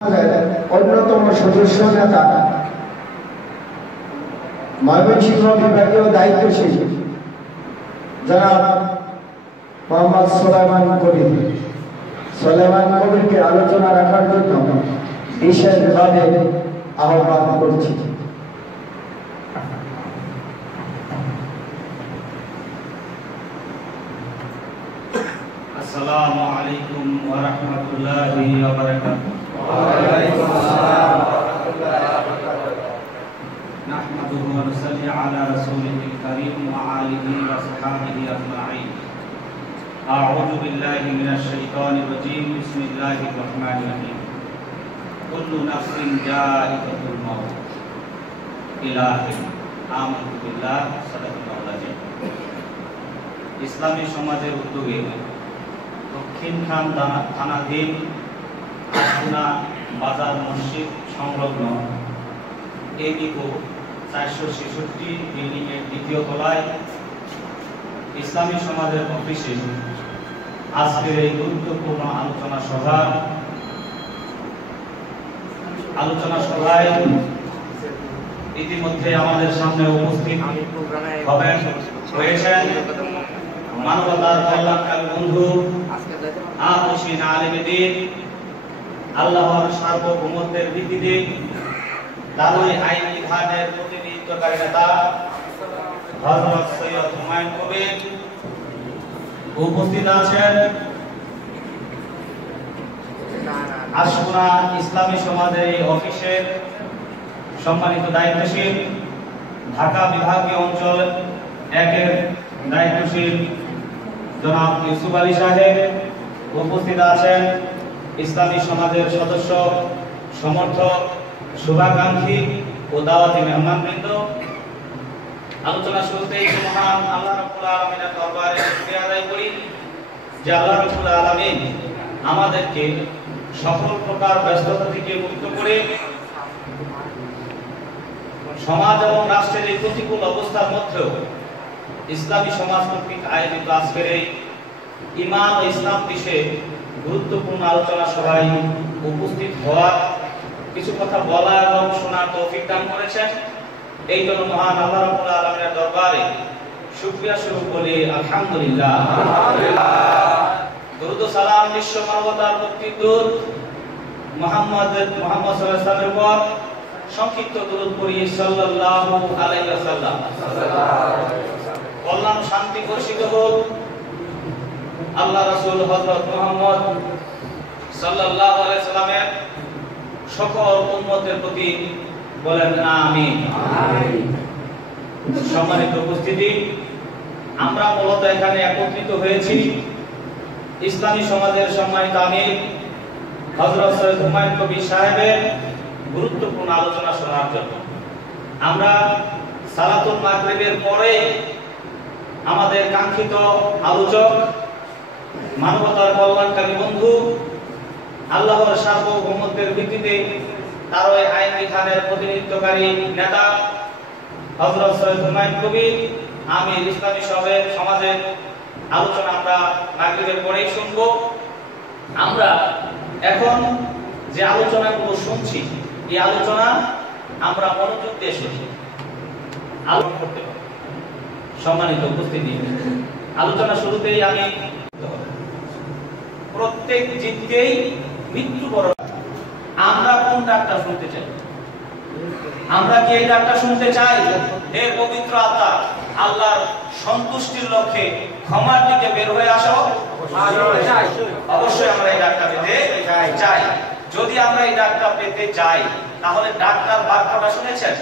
অন্যতম সদস্য নেতা ময়মনসিংহ বিভাগীয় দায়িত্বশীল জনাব মোহাম্মদ সোলাইমান কবিরকে আলোচনা রাখার জন্য বিশেষভাবে আহ্বান করছি। আসসালামু আলাইকুম ওয়া রাহমাতুল্লাহি ওয়া বারাকাতুহু। ওয়ালাইকুম আসসালাম ওয়া রাহমাতুল্লাহি ওয়া বারাকাতুহু। নাহমাদুহু ওয়া নুসাল্লি আলা রাসূলিল কারীম ওয়া আলিহি ওয়া সাহবিহি আজমাইন। আউযু বিল্লাহি মিনাশ শাইতানির রাজীম। বিসমিল্লাহির রাহমানির রাহিম। কুল্লু নাফসিন যায়িকাতুল মাউত। ইলাহি আমানতু বিল্লাহ সাদাকাল্লাহুল আযীম। ইসলামী সমাজের উদ্যোগে দক্ষিণখান থানাধীন আশুনা বাজার মসজিদ সংলগ্ন এডিকো 466 বিল্ডিং এর দ্বিতীয় তলায় ইসলামী সমাজের অফিসে আজকের এই গুরুত্বপূর্ণ আলোচনা সভায় ইতিমধ্যে আমাদের সামনে উপস্থিত হয়েছেন মানবতার কল্যাণকারী বন্ধু আপসীন আলেমে দ্বীন, আল্লাহর সার্বভৌমত্বের ভিত্তিতে দারুই আইন বিধানের প্রতিনিধিত্বকারী নেতা হযরত সৈয়দ হুমায়ুন কবির উপস্থিত আছেন। আশুনা ইসলামী সমাজের এই অফিসের সম্মানিত দায়িত্বশীল ঢাকা বিভাগীয় অঞ্চল 1-এর দায়িত্বশীল জনাব ইউসুফ আলী সাহেব উপস্থিত আছেন। ইসলামী সমাজের সদস্য, সমর্থক, শুভাকাঙ্ক্ষী ও দাওয়াতি মেহমানবৃন্দ, আলোচনা শুরুতেই মহান আল্লাহ রাব্বুল আলামিনের দরবারে শুকরিয়া আদায় করি যে আল্লাহ রাব্বুল আলামিন আমাদেরকে সকল প্রকার ব্যস্ততা থেকে মুক্ত করে সমাজ এবং রাষ্ট্রের এই প্রতিকূল অবস্থার মধ্যেও ইসলামী সমাজ কর্তৃক আয়োজিত আজকের এই ঈমান ও ইসলাম বিষয়ে গুরুত্বপূর্ণ আলোচনা সভায় উপস্থিত হওয়ার, কিছু কথা বলা এবং শোনার তৌফিক দান করেছেন। এই জন্য মহান আল্লাহ রাব্বুল আলামিনের দরবারে শুকরিয়া স্বরূপ বলি আলহামদুলিল্লাহ। দরুদ ও সালাম বিশ্ব মানবতার মুক্তির দূত মুহাম্মদ সাল্লাল্লাহু আলাইহি ওয়াসাল্লামের উপর সংক্ষিপ্ত দরুদ পড়ি সাল্লাল্লাহু আলাইহি ওয়াসাল্লাম। কল্যাণ শান্তি বর্ষিত হোক আল্লাহ রাসূল হযরত মুহাম্মদ সাল্লাল্লাহু আলাইহি ওয়াসাল্লামের সকল উম্মতের প্রতি, বলেন আমিন। সম্মানিত উপস্থিতি, আমরা মূলত এখানে একত্রিত হয়েছি ইসলামী সমাজের সম্মানিত আমির হযরত সৈয়দ হুমায়ুন কবির সাহেবের গুরুত্বপূর্ণ আলোচনা শোনার জন্য। আমরা সালাতুল মাগরিবের পরে আমাদের কাঙ্ক্ষিত আলোচক, মানবতার কল্যাণকারী বন্ধু, আল্লাহর সার্বভৌমত্বের ভিত্তিতে দারুই আইন বিধানের প্রতিনিধিত্বকারী নেতা হযরত সৈয়দ হুমায়ুন কবির আমির ইসলামী সমাজের আলোচনা আমরা মাগরিবের পরেই শুনব। আমরা এখন যে আলোচনাগুলো শুনছি, এই আলোচনা আমরা মনোযোগ দিয়ে শুনছি, আলোচনা করতে পারি। সম্মানিত উপস্থিতি, আলোচনা শুরুতেই আমি প্রত্যেক জীবকেই মৃত্যু বরণ। আমরা কোন ডাকটা শুনতে চাই? আমরা কি এই ডাকটা শুনতে চাই, হে পবিত্র আত্মা, আল্লাহর সন্তুষ্টির লক্ষ্যে ক্ষমার দিকে বের হয়ে আসো? অবশ্যই আমরা এই ডাকটা পেতে চাই। যদি আমরা এই ডাকটা পেতে চাই, তাহলে ডাক্তার বাক্যটা শুনেছেন,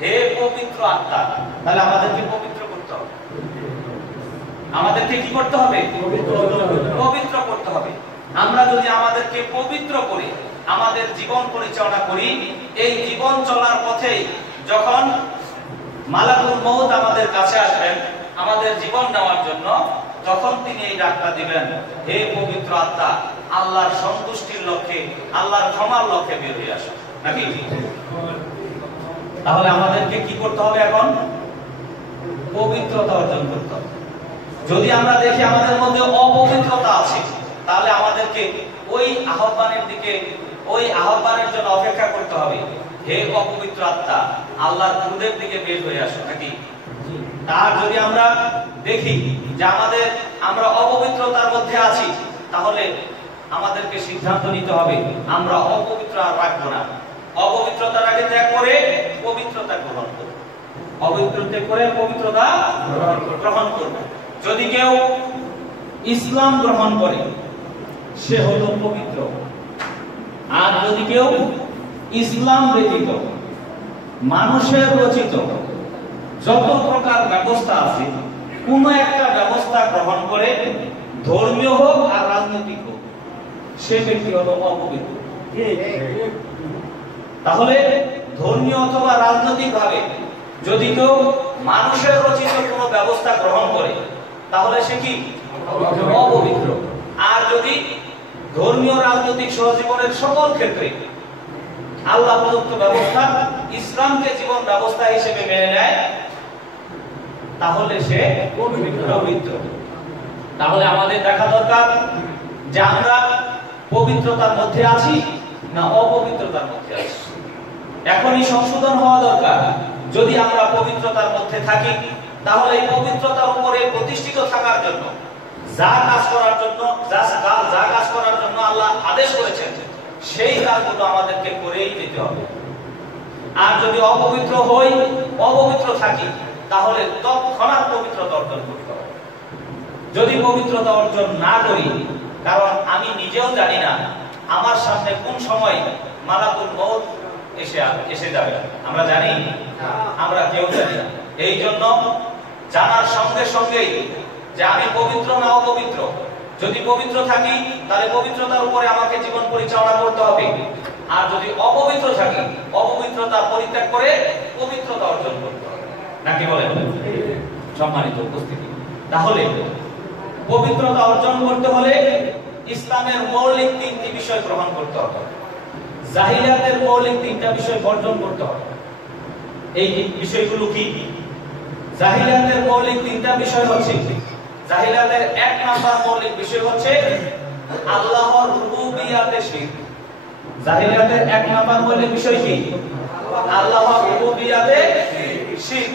হে পবিত্র আত্মা। তাহলে আমাদেরকে পবিত্র করতে হবে। আমাদেরকে কি করতে হবে? পবিত্র করতে হবে। আমরা যদি আমাদেরকে পবিত্র করি, আমাদের জীবন পরিচালনা করি, এই জীবন চলার পথে যখন মালাকুল মউত আমাদের কাছে আসবেন আমাদের জীবন নেওয়ার জন্য, তখন তিনি এই ডাকটা দিবেন, হে পবিত্র আত্মা, আল্লাহর সন্তুষ্টির লক্ষ্যে, আল্লাহর ক্ষমার লক্ষ্যে বের হয়ে আসো। নাকি? তাহলে আমাদেরকে কি করতে হবে? এখন পবিত্রতা অর্জন করতে হবে। যদি আমরা দেখি আমাদের মধ্যে অপবিত্রতা আছে, তাহলে আমাদেরকে ওই আহ্বানের দিকে ওই আহ্বানের জন্য অপেক্ষা করতে হবে, হে অপবিত্র আত্মা আল্লাহর ক্রোধের দিকে বের হয়ে আসো নাকি। আর যদি আমরা দেখি যে আমরা অপবিত্রতার মধ্যে আছি, তাহলে আমাদেরকে সিদ্ধান্ত নিতে হবে আমরা অপবিত্র আর রাখবো না। অপবিত্রতাটাকে ত্যাগ করে পবিত্রতা গ্রহণ করব, অপবিত্রতা করে পবিত্রতা গ্রহণ করব। যদি কেউ ইসলাম গ্রহণ করে সে হলো পবিত্র, আর যদি কেউ ইসলাম ব্যতীত মানুষের রচিত যত প্রকার ব্যবস্থা আছে কোন একটা ব্যবস্থা গ্রহণ করে, ধর্মীয় হোক আর রাজনৈতিক হোক, সে ব্যক্তি হলো অপবিত্র। তাহলে ধর্মীয় অথবা রাজনৈতিক ভাবে যদি কেউ মানুষের রচিত কোন ব্যবস্থা গ্রহণ করে, তাহলে সে কি অপবিত্র। আর যদি ধর্মীয় রাজনৈতিক সহজীবনের সকল ক্ষেত্রে আল্লাহ প্রদত্ত ব্যবস্থা ইসলামকে জীবন ব্যবস্থা হিসেবে মেনে নেয়, তাহলে সে পবিত্র। তাহলে আমাদের দেখা দরকার যে আমরা পবিত্রতার মধ্যে আছি না অপবিত্রতার মধ্যে আছি। এখনই সংশোধন হওয়া দরকার। যদি আমরা পবিত্রতার মধ্যে থাকি, তাহলে এই পবিত্রতার উপরে প্রতিষ্ঠিত থাকার জন্য যা কাজ করার জন্য আল্লাহ আদেশ করেছেন সেই কাজগুলো আমাদেরকে করেই যেতে হবে। আর যদি অপবিত্র হই, অপবিত্র থাকি, তাহলে তৎক্ষণাৎ পবিত্রতা অর্জন করতে হবে। যদি পবিত্রতা অর্জন না করি, কারণ আমি নিজেও জানি না আমার সামনে কোন সময় মালাকুল মউত এসে যাবে, আমরা জানি, আমরা কেউ জানি না। এই জন্য জানার সঙ্গে সঙ্গেই যে আমি পবিত্র না অপবিত্র, যদি পবিত্র থাকি তাহলে পবিত্রতার উপরে আমাকে জীবন পরিচালনা করতে হবে, আর যদি অপবিত্র থাকি অপবিত্রতা পরিত্যাগ করে পবিত্রতা অর্জন করতে হবে, নাকি বলেন সম্মানিত উপস্থিতি। তাহলে পবিত্রতা অর্জন করতে হলে ইসলামের মৌলিক তিনটি বিষয় গ্রহণ করতে হবে, জাহিলিয়াতের মৌলিক তিনটা বিষয় বর্জন করতে হবে। এই বিষয়গুলো কি? জাহিলিয়াতের মৌলিক তিনটা বিষয় হচ্ছে, জাহিলিয়াতের এক নাম্বার মৌলিক বিষয় হচ্ছে আল্লাহর রুবুবিয়াতে শিরক। জাহিলিয়াতের এক নাম্বার মৌলিক বিষয় কি? আল্লাহর রুবুবিয়াতে শিরক।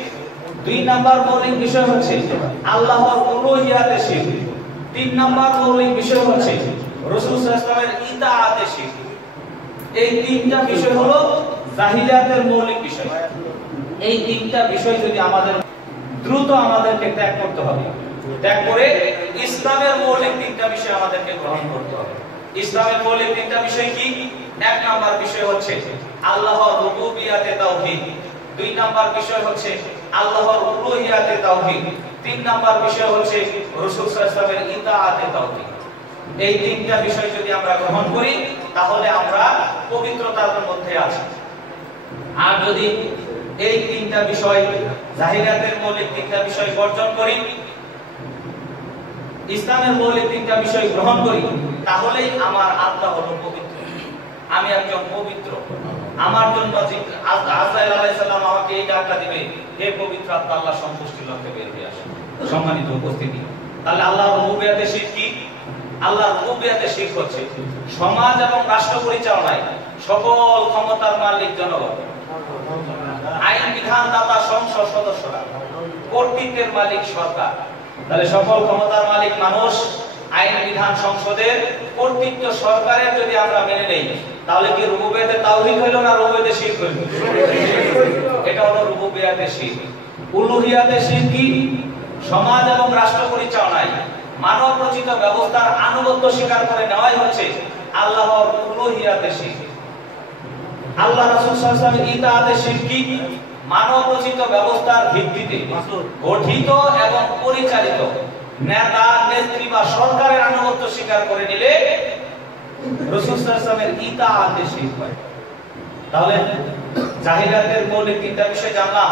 দুই নাম্বার মৌলিক বিষয় হচ্ছে আল্লাহর উলুহিয়াতে শিরক। তিন নাম্বার মৌলিক বিষয় হচ্ছে রাসূল সাল্লাল্লাহু আলাইহি ওয়াসাল্লামের ইতাআতে শিরক। এই তিনটা বিষয় হলো জাহিলিয়াতের মৌলিক বিষয়। এই তিনটা বিষয় যদি আমাদেরকে ত্যাগ করতে হবে, ত্যাগ করে ইসলামের মৌলিক তিনটা বিষয় আমাদেরকে গ্রহণ করতে হবে। ইসলামের মৌলিক তিনটা বিষয় কি? এক নাম্বার বিষয় হচ্ছে আল্লাহর রুবুবিয়াতে তাওহীদ, দুই নাম্বার বিষয় হচ্ছে আল্লাহর উলুহিয়াতে তাওহীদ, তিন নাম্বার বিষয় হচ্ছে রাসূল সাল্লাল্লাহু আলাইহি ওয়াসাল্লামের ইতাআতে তাওহীদ। এই তিনটা বিষয় যদি আমরা গ্রহণ করি, তাহলে আমরা পবিত্রতার মধ্যে আছি। আর যদি এই তিনটা বিষয়, জাহিলিয়াতের মৌলিক তিনটা বিষয় বর্জন করি, ইসলামের মৌলিক তিনটা বিষয় গ্রহণ করি, তাহলেই আমার আত্মা হলো পবিত্র, আমি একজন পবিত্র। আমার জন্য আজরাইল আলাইহিস সালাম আমাকে এই ডাকটা দিবে, হে পবিত্র আত্মা আল্লাহ সন্তুষ্টির লক্ষ্যে বের হয়ে আসো। সম্মানিত উপস্থিতি, তাহলে আল্লাহর রুবুবিয়াতে শিরক কি? আল্লাহর রুবুবিয়াতে শিরক হচ্ছে সমাজ এবং রাষ্ট্র পরিচালনায় সকল ক্ষমতার মালিক জনগণ, আইন বিধান দাতা সংসদ সদস্যরা, কর্তৃত্বের মালিক সরকার। তাহলে সকল ক্ষমতার মালিক মানুষ, আইন বিধান সংসদের কর্তৃত্ব সরকারের যদি আমরা মেনে নেই, তাহলে কি রুবুবিয়াতে তাওহীদ হইল না রুবুবিয়াতে শিরক হইল? এটা হলো রুবুবিয়াতে শিরক। উলুহিয়াতে শিরক কি? সমাজ এবং রাষ্ট্র পরিচালনায় মানব রচিত ব্যবস্থার আনুগত্য স্বীকার করে নেওয়াই হচ্ছে আল্লাহর উলুহিয়াতে শিরক। আল্লাহ রাসূল সাল্লাল্লাহু আলাইহি ওয়াসাল্লামের ইতাআতে শিরক কি? মানব রচিত ব্যবস্থার ভিত্তিতে গঠিত এবং পরিচালিত নেতা, নেত্রী বা সরকারের আনুগত্য স্বীকার করে নিলে রাসূল সাল্লাল্লাহু আলাইহি ওয়াসাল্লামের ইতাআতে শিরক হয়। তাহলে জাহিলিয়াতের মৌলিক তিনটা বিষয় জানলাম।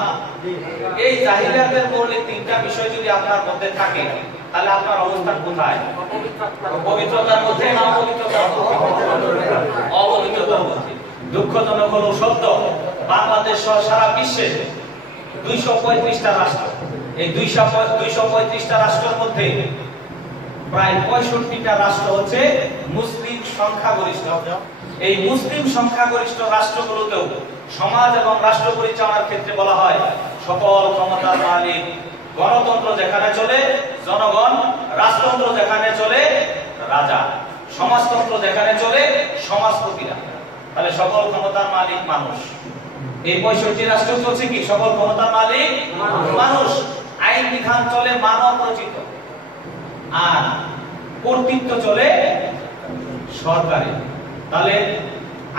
এই জাহিলিয়াতের মৌলিক তিনটা বিষয় যদি আপনার মধ্যে থাকে, তাহলে আপনার অবস্থান কোথায়? পবিত্রতার মধ্যে না অপবিত্রতার মধ্যে? অপবিত্রতার মধ্যে। দুঃখজনক হলো সত্য, বাংলাদেশ সহ সারা বিশ্বে 235টা রাষ্ট্র, এই 235টা রাষ্ট্রের মধ্যে প্রায় 65টা রাষ্ট্র হচ্ছে মুসলিম সংখ্যাগরিষ্ঠ। এই মুসলিম সংখ্যাগরিষ্ঠ রাষ্ট্রগুলোতেও সমাজ এবং রাষ্ট্র পরিচালনার ক্ষেত্রে বলা হয় সকল ক্ষমতার মালিক গণতন্ত্র যেখানে চলে জনগণ, রাজতন্ত্র যেখানে চলে রাজা, সমাজতন্ত্র যেখানে চলে সমাজপতিরা। তাহলে সকল ক্ষমতার মালিক মানুষ। এই 65 রাষ্ট্র চলছে কি সকল ক্ষমতার মালিক মানুষ। আইন বিধান চলে মানব রচিত, আর কর্তৃত্ব চলে সরকারের। তাহলে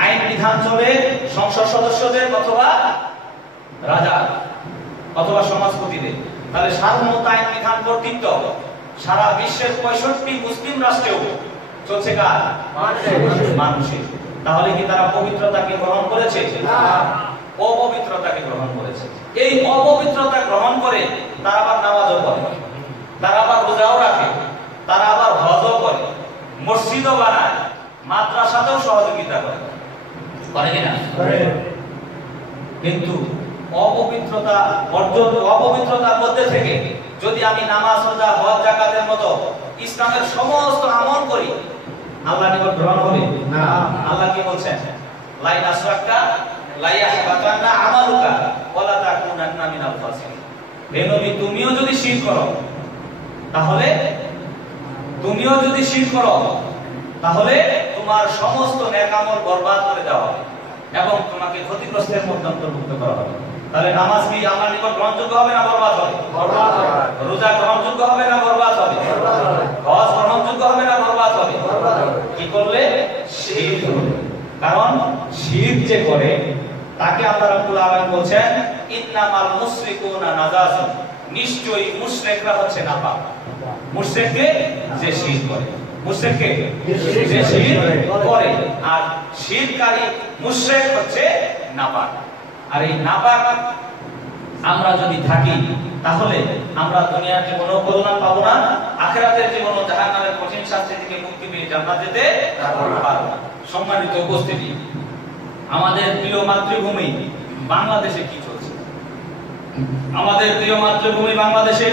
আইন বিধান চলে সংসদ সদস্যদের অথবা রাজা অথবা সমাজপতিদের। তাহলে সার্বভৌমত্ব, আইন বিধান, কর্তৃত্ব সারা বিশ্বের 65 মুসলিম রাষ্ট্রেও চলছে কার? মানুষের। তাহলে কি তারা পবিত্রতাকে গ্রহণ করেছে? না, অপবিত্রতাকে গ্রহণ করেছে। এই অপবিত্রতা গ্রহণ করে তারা আবার নামাজও পড়ে, তারা আবার রোজাও রাখে, তারা আবার হজও করে, মসজিদও বানায়, মাদ্রাসাতেও সহযোগিতা করে কিনা? কিন্তু অপবিত্রতার মধ্যে থেকে যদি আমি নামাজ, রোজা, হজ, যাকাতের মতো ইসলামের সমস্ত আমল করি, আল্লাহ নিকট গ্রহণ হবে না। আল্লাহ কি বলছেন? লা ইয়াসরাকা লা ইয়াহবাতান্না আমালুকা ওয়ালা তাকুনান্না মিনাল ফাসিকিন। হে নবী, তুমিও যদি শিরক করো তাহলে তোমার সমস্ত নেক আমল বরবাদ করে দেওয়া হবে এবং তোমাকে ক্ষতিগ্রস্তের মধ্যে অন্তর্ভুক্ত করা হবে। তাহলে নামাজ কি আল্লাহর নিকট গ্রহণযোগ্য হবে না বরবাদ হবে? বরবাদ হবে। রোজা গ্রহণযোগ্য হবে না বরবাদ হবে? বরবাদ হবে। হজ গ্রহণযোগ্য হবে না বরবাদ হবে? বরবাদ হবে। কি করলে? শিরক করলে। কারণ শিরক যে করে তাকে আল্লাহ রাব্বুল আলামিন বলেন ইন্নামাল মুশরিকুনা নাজাসুন, নিশ্চয়ই মুশরিকরা হচ্ছে নাপাক। মুশরিককে যে শিরক করে, মুশরিককে যে শিরক করে, আর শিরককারী মুশরিক হচ্ছে নাপাক। আর এই নাপাক আমরা যদি থাকি তাহলে আমরা দুনিয়ার জীবনেও কল্যাণ পাবো না, আখিরাতের জীবনেও জাহান্নামের কঠিন শাস্তি থেকে মুক্তি পেয়ে জান্নাত যেতে পারবো না। সম্মানিত উপস্থিতি, আমাদের প্রিয় মাতৃভূমি বাংলাদেশে কি চলছে? আমাদের প্রিয় মাতৃভূমি বাংলাদেশে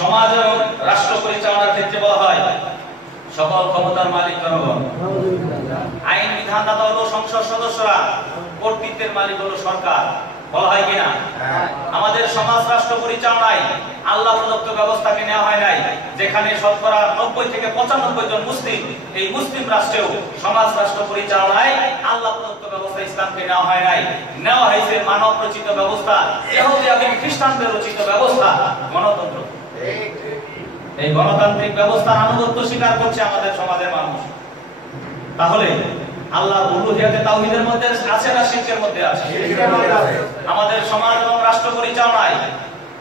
সমাজ এবং রাষ্ট্র পরিচালনার ক্ষেত্রে বলা হয় সকল ক্ষমতার মালিক জনগণ, আইন বিধানদাতা হলো সংসদ সদস্যরা, কর্তৃত্বের মালিক হলো সরকার। বলা হয় কিনা? আমাদের সমাজ রাষ্ট্র পরিচালনায় আল্লাহ প্রদত্ত ব্যবস্থাকে নেওয়া হয় নাই, যেখানে শতকরা 90 থেকে 95 জন মুসলিম। এই মুসলিম রাষ্ট্রেও সমাজ রাষ্ট্র পরিচালনায় আল্লাহ প্রদত্ত ব্যবস্থা ইসলামকে নেওয়া হয় নাই, নেওয়া হয়েছে মানব রচিত ব্যবস্থা, ইহুদি এবং খ্রিস্টানদের রচিত ব্যবস্থা, গণতন্ত্র। এই গণতান্ত্রিক ব্যবস্থার আনুগত্য স্বীকার করছে আমাদের সমাজের মানুষ। তাহলে আল্লাহর উলুহিয়াতে তাওহীদের মধ্যে আছে না শিরকের মধ্যে আছে? আমাদের সমাজ এবং রাষ্ট্র পরিচালনায়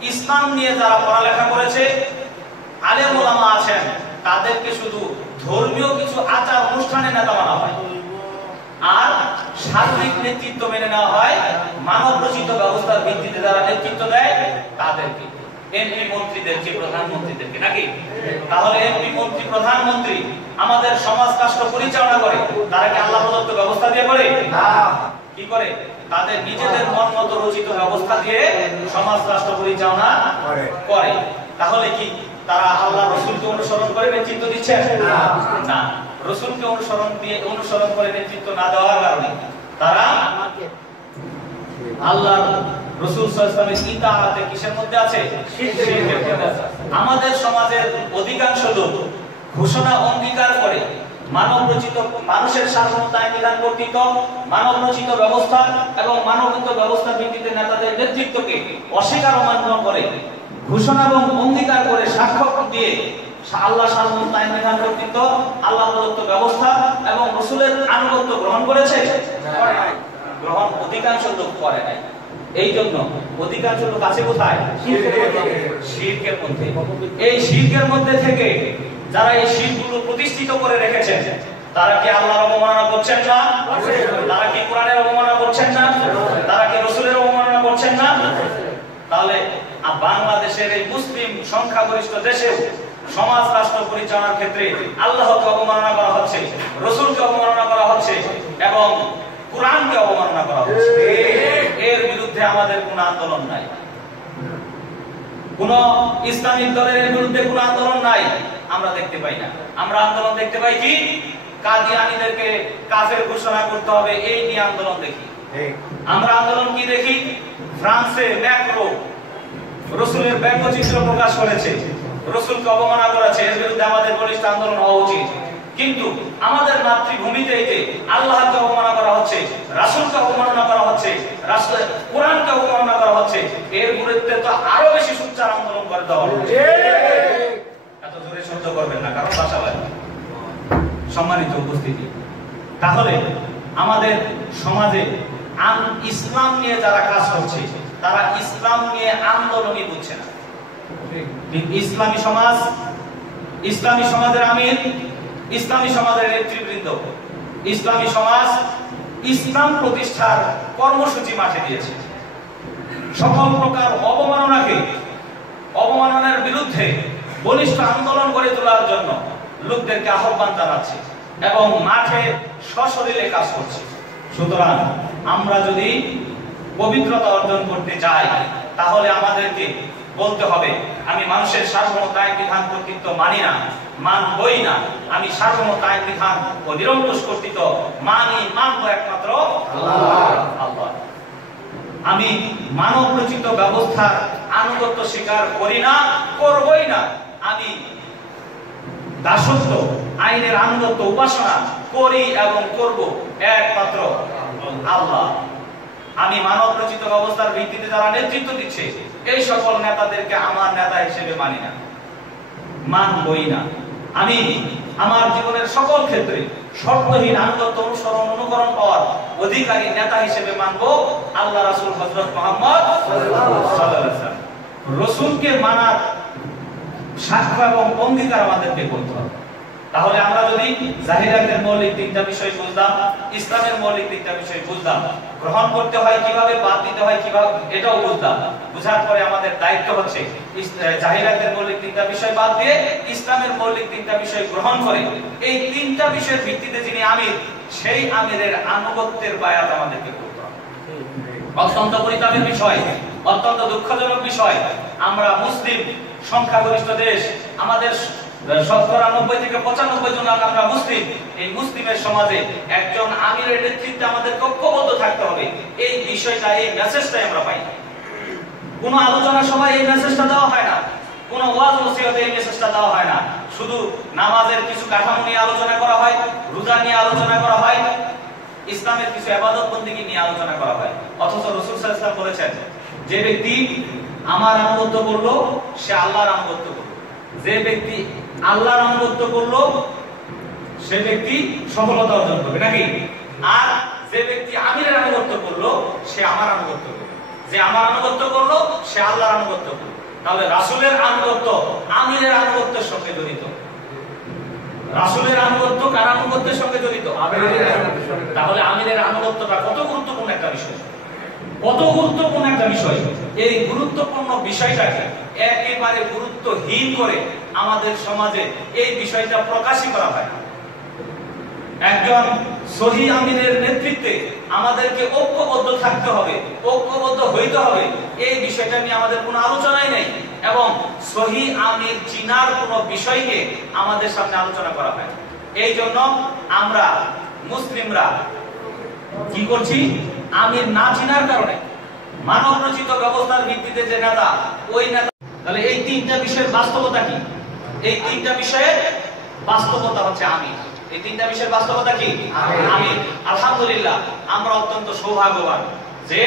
ইসলাম নিয়ে যারা পড়ালেখা করেছে, আলেম ওলামা আছেন, তাদেরকে শুধু ধর্মীয় কিছু আচার অনুষ্ঠানে নেতা বানা হয়, আর সার্বিক নেতৃত্ব মেনে নেওয়া হয় মানব রচিত ব্যবস্থার ভিত্তিতে যারা নেতৃত্ব দেয় তাদেরকে, এমপি মন্ত্রীদেরকে, প্রধানমন্ত্রীদেরকে, নাকি? তাহলে এমপি মন্ত্রী প্রধানমন্ত্রী আমাদের সমাজ রাষ্ট্র পরিচালনা করে, তারা কি আল্লাহ প্রদত্ত ব্যবস্থা দিয়ে করে? না। কি করে? তাদের নিজেদের মন মতো রচিত ব্যবস্থা দিয়ে সমাজ রাষ্ট্র পরিচালনা করে। তাহলে কি তারা আল্লাহ রাসূলকে অনুসরণ করে নেতৃত্ব দিচ্ছে? না। রাসূলকে অনুসরণ করে নেতৃত্ব না দেওয়ার কারণে তারা আল্লাহর রাসূল সাল্লাল্লাহু আলাইহি ওয়াসাল্লামের ইতাআতে কিসের মধ্যে আছে? শিরকের মধ্যে আছে। আমাদের সমাজের অধিকাংশ লোক ঘোষণা অঙ্গীকার করে মানব রচিত, মানুষের সার্বভৌমত্ব, আইন বিধান, কর্তৃত্ব, মানব রচিত ব্যবস্থা এবং মানবিক ব্যবস্থার ভিত্তিতে নেতাদের নেতৃত্বকে অস্বীকার অমান্য করে, ঘোষণা এবং অঙ্গীকার করে সাক্ষ্য দিয়ে আল্লাহ সার্বভৌমত্ব, আইন বিধান, কর্তৃত্ব, আল্লাহ প্রদত্ত ব্যবস্থা এবং রাসূলের আনুগত্য গ্রহণ করেছে? গ্রহণ অধিকাংশ লোক করে নাই। এই জন্য অধিকাংশ লোক আছে কোথায়? শিরকের মধ্যে। এই শিরকের মধ্যে থেকে যারা এই শিরকগুলো প্রতিষ্ঠিত করে রেখেছেন, তারা কি আল্লাহর অবমাননা করছেন না? তারা কি কোরআনের অবমাননা করছেন না? তারা কি রাসূলের অবমাননা করছেন না? তাহলে বাংলাদেশের এই মুসলিম সংখ্যাগরিষ্ঠ দেশেও সমাজ রাষ্ট্র পরিচালনার ক্ষেত্রে আল্লাহকে অবমাননা করা হচ্ছে, রাসূলকে অবমাননা করা হচ্ছে এবং কোরআনকে অবমাননা করা হচ্ছে। এর বিরুদ্ধে আমাদের কোনো আন্দোলন নাই, কোন ইসলামিক দলের বিরুদ্ধে কোনো আন্দোলন নাই। আমরা দেখতে পাই না। আমরা আন্দোলন দেখতে পাই কি কাদিয়ানীদেরকে কাফের ঘোষণা করতে হবে, এই নিয়ে আন্দোলন দেখি। আমরা আন্দোলন কি দেখি? ফ্রান্সে ম্যাক্রো রাসূলের ব্যঙ্গচিত্র প্রকাশ করেছে, রাসূলকে অবমাননা করেছে, এর বিরুদ্ধে আমাদের বলিষ্ঠ আন্দোলন হওয়া উচিত। কিন্তু আমাদের মাতৃভূমিতে এই যে আল্লাহকে অবমাননা করা হচ্ছে, রাসূলকে অবমাননা করা হচ্ছে, কোরআনকে অবমাননা করা হচ্ছে, এর বিরুদ্ধে তো আরো বেশি সোচ্চার আন্দোলন করে দেওয়া হচ্ছে। এত জোরে সহ্য করবেন না, কারণ ভাষা লাগে। সম্মানিত উপস্থিতি, তাহলে আমাদের সমাজে ইসলাম নিয়ে যারা কাজ করছে তারা ইসলাম নিয়ে আন্দোলনই বুঝছে না। ইসলামী সমাজ, ইসলামী সমাজের আমির, ইসলামী সমাজের নেতৃবৃন্দ, ইসলামী সমাজ ইসলাম প্রতিষ্ঠার কর্মসূচি মাঠে দিয়েছে। সকল প্রকার অবমাননার বিরুদ্ধে বলিষ্ঠ আন্দোলন গড়ে তোলার জন্য লোকদেরকে আহ্বান জানাচ্ছে এবং মাঠে সশরীরে কাজ করছে। সুতরাং আমরা যদি পবিত্রতা অর্জন করতে চাই তাহলে আমাদেরকে বলতে হবে, আমি মানুষের সার্বভৌম আইন বিধান কর্তৃত্ব মানি না, মানবই না। আমি সার্বভৌম আইন বিধান ও নিরঙ্কুশ কর্তৃত্ব মানব একমাত্র আল্লাহ। আমি মানব রচিত ব্যবস্থার আনুগত্য স্বীকার করি না, করবই না। আমি দাসত্ব আইনের আনুগত্য উপাসনা করি এবং করব একমাত্র আল্লাহ। আমি মানব রচিত ব্যবস্থার ভিত্তিতে যারা নেতৃত্ব দিচ্ছে এই সকল নেতাদেরকে আমার নেতা হিসেবে মানি না, মানবই না। আমি আমার জীবনের সকল ক্ষেত্রে শর্তহীন আনুগত্য অনুকরণ পাওয়ার অধিকারী নেতা হিসেবে মানব আল্লাহ রাসূল হযরত মুহাম্মদ সাল্লাল্লাহু আলাইহি ওয়াসাল্লাম। রাসূলকে মানার সাক্ষ্য এবং অঙ্গীকার আমাদেরকে করতে হবে। তাহলে আমরা যদি জাহিরাতের মৌলিক তিনটা বিষয় বুঝলাম, ইসলামের মৌলিক তিনটা বিষয় বুঝলাম, গ্রহণ করতে হয় কিভাবে, বাদ দিতে হয় কিভাবে, এটাও বুঝলাম। বুঝার পরে আমাদের দায়িত্ব হচ্ছে জাহিরাতের মৌলিক তিনটা বিষয় বাদ দিয়ে ইসলামের মৌলিক তিনটা বিষয় গ্রহণ করে এই তিনটা বিষয়ের ভিত্তিতে যিনি আমির, সেই আমিরের আনুগত্যের বায়াত আমাদেরকে করতে হবে। অত্যন্ত পরিতাপের বিষয়, অত্যন্ত দুঃখজনক বিষয়, আমরা মুসলিম সংখ্যাগরিষ্ঠ দেশ, আমাদের 90 থেকে 95 জন আমরা মুসলিম। এই মুসলিমের সমাজে একজন আমিরের নেতৃত্বে আমাদের ঐক্যবদ্ধ থাকতে হবে, এই বিষয়টা, এই মেসেজটাই আমরা পাই না। কোনো আলোচনা সভায় এই মেসেজটা দেওয়া হয় না, কোনো ওয়াজ নসিহতে এই মেসেজটা দেওয়া হয় না। শুধু নামাজের কিছু কাঠামো নিয়ে আলোচনা করা হয়, রোজা নিয়ে আলোচনা করা হয়, ইসলামের কিছু ইবাদত বন্দেগী নিয়ে আলোচনা করা হয়। অথচ রাসূল সাল্লাল্লাহু আলাইহি ওয়াসাল্লাম বলেছেন, যে ব্যক্তি আমার আনুগত্য করলো সে আল্লাহর আনুগত্য করলো, যে ব্যক্তি আল্লাহর আনুগত্য করলো সে ব্যক্তি সফলতা অর্জন করবে, নাকি? আর যে ব্যক্তি আমিরের আনুগত্য করলো সে আমার আনুগত্য করলো, যে আমার আনুগত্য করলো সে আল্লাহর আনুগত্য করলো। তাহলে রাসূলের আনুগত্য আমিরের আনুগত্যের সঙ্গে জড়িত। রাসূলের আনুগত্য কার আনুগত্যের সঙ্গে জড়িত? তাহলে আমিরের আনুগত্যটা কত গুরুত্বপূর্ণ একটা বিষয়, কত গুরুত্বপূর্ণ একটা বিষয়। এই গুরুত্বপূর্ণ বিষয়টাকে একেবারে গুরুত্বহীন করে আমাদের সমাজে এই বিষয়টা প্রকাশই করা হয় না। একজন সহি আমিরের নেতৃত্বে আমাদেরকে ঐক্যবদ্ধ থাকতে হবে, ঐক্যবদ্ধ হইতে হবে, এই বিষয়টা নিয়ে আমাদের কোনো আলোচনাই নেই। এবং সহি আমির চিনার কোনো বিষয়কে আমাদের সামনে আলোচনা করা হয়। এই জন্য আমরা মুসলিমরা কি করছি? আমির না চিনার কারণে মানব রচিত ব্যবস্থার ভিত্তিতে যে নেতা, ওই নেতা। তাহলে এই তিনটা বিষয়ের বাস্তবতা কি? এই তিনটা বিষয়ের বাস্তবতা হচ্ছে আমির। এই তিনটা বিষয়ের বাস্তবতা কি? আমির। আলহামদুলিল্লাহ, আমরা অত্যন্ত সৌভাগ্যবান যে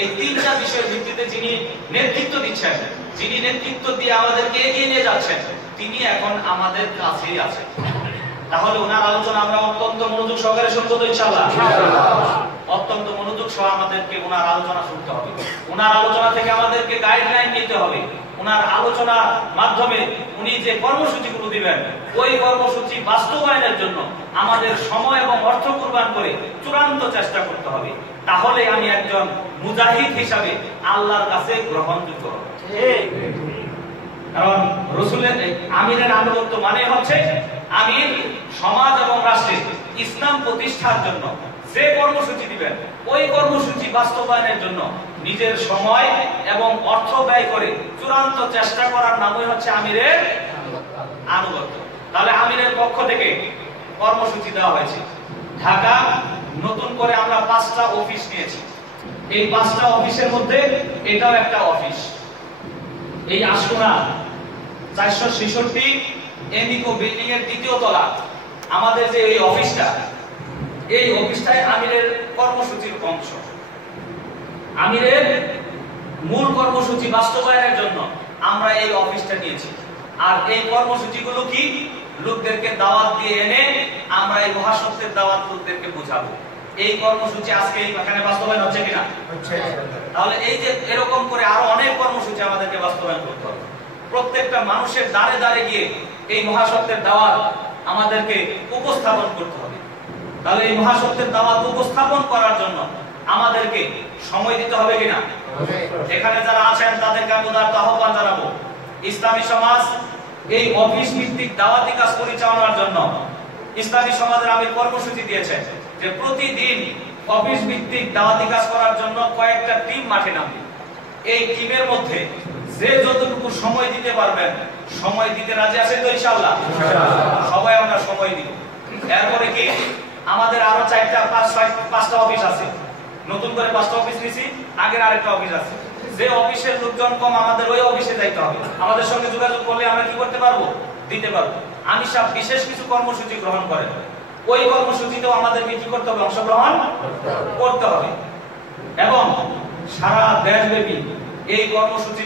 এই তিনটা বিষয়ের ভিত্তিতে যিনি নেতৃত্ব দিচ্ছেন, যিনি নেতৃত্ব দিয়ে আমাদেরকে এগিয়ে নিয়ে যাচ্ছেন, তিনি এখন আমাদের কাছেই আছেন। তাহলে ওনার আলোচনা আমরা অত্যন্ত মনোযোগ সহকারে শুনবো তো ইনশাআল্লাহ। অত্যন্ত মনোযোগ সহ আমাদেরকে ওনার আলোচনা শুনতে হবে, ওনার আলোচনা থেকে আমাদেরকে গাইডলাইন নিতে হবে। ওনার আলোচনার মাধ্যমে উনি যে কর্মসূচিগুলো দিবেন, ওই কর্মসূচি বাস্তবায়নের জন্য আমাদের সময় এবং অর্থ কুরবান করে চূড়ান্ত চেষ্টা করতে হবে। তাহলে আমি একজন মুজাহিদ হিসাবে আল্লাহর কাছে গ্রহণযোগ্য হব। কারণ রাসূলের আমিরের আনুগত্য মানে হচ্ছে আমির সমাজ এবং রাষ্ট্রে ইসলাম প্রতিষ্ঠার জন্য যে কর্মসূচি দিবেন, ওই কর্মসূচি বাস্তবায়নের জন্য নিজের সময় এবং অর্থ ব্যয় করে চূড়ান্ত চেষ্টা করার নামই হচ্ছে আমিরের আনুগত্য। তাহলে আমিরের পক্ষ থেকে কর্মসূচি দেওয়া হয়েছে। ঢাকা নতুন করে আমরা 5টা অফিস নিয়েছি। এই 5টা অফিসের মধ্যে এটাও একটা অফিস। এই আশুরা 466 এমিকো বিল্ডিং এর 2য় তলা আমাদের যে এই অফিসটা, এই অফিসটাই আমিরের কর্মসূচির অংশ। আমিরের মূল কর্মসূচি বাস্তবায়নের জন্য আমরা এই অফিসটা নিয়েছি। আর এই কর্মসূচিগুলো কি? লোকদেরকে দাওয়াত দিয়ে এনে আমরা এই মহাসত্যের দাওয়াত লোকদেরকে বোঝাবো। এই কর্মসূচি আজকে এখানে বাস্তবায়ন হচ্ছে কিনা? তাহলে এই যে এরকম করে আরো অনেক কর্মসূচি আমাদেরকে বাস্তবায়ন করতে হবে। প্রত্যেকটা মানুষের দ্বারে দ্বারে গিয়ে এই মহাসত্যের দাওয়াত আমাদেরকে উপস্থাপন করতে হবে। তাহলে এই মহাসত্যের দাওয়াত উপস্থাপন করার জন্য আমাদেরকে সময় দিতে হবে কিনা? এখানে যারা আছেন তাদেরকে আমি উদাত্ত আহ্বান জানাবো, ইসলামী সমাজ এই অফিস ভিত্তিক দাওয়াতি কাজ পরিচালনার জন্য ইসলামী সমাজের আমির কর্মসূচি দিয়েছে যে প্রতিদিন অফিস ভিত্তিক দাওয়াতি কাজ করার জন্য কয়েকটা টিম মাঠে নামবে। এই টিমের মধ্যে যে যতটুকু সময় দিতে পারবেন, সময় দিতে রাজি আছেন তো ইনশাআল্লাহ? সবাই আমরা সময় দিব। এরপরে কি আমাদের আরো 5টা অফিস আছে, নতুন করে 5টা অফিস নিছি, আগের আরেকটা অফিস আছে। যে অফিসের লোকজন কম আমাদের ওই অফিসে যাইতে হবে। আমাদের সঙ্গে যোগাযোগ করলে আমরা কি করতে পারবো? দিতে পারবো। আমি সব বিশেষ কিছু কর্মসূচি গ্রহণ করেন, ওই কর্মসূচিতেও আমাদেরকে কি করতে হবে? অংশগ্রহণ করতে হবে। এবং সারা দেশব্যাপী এই কর্মসূচি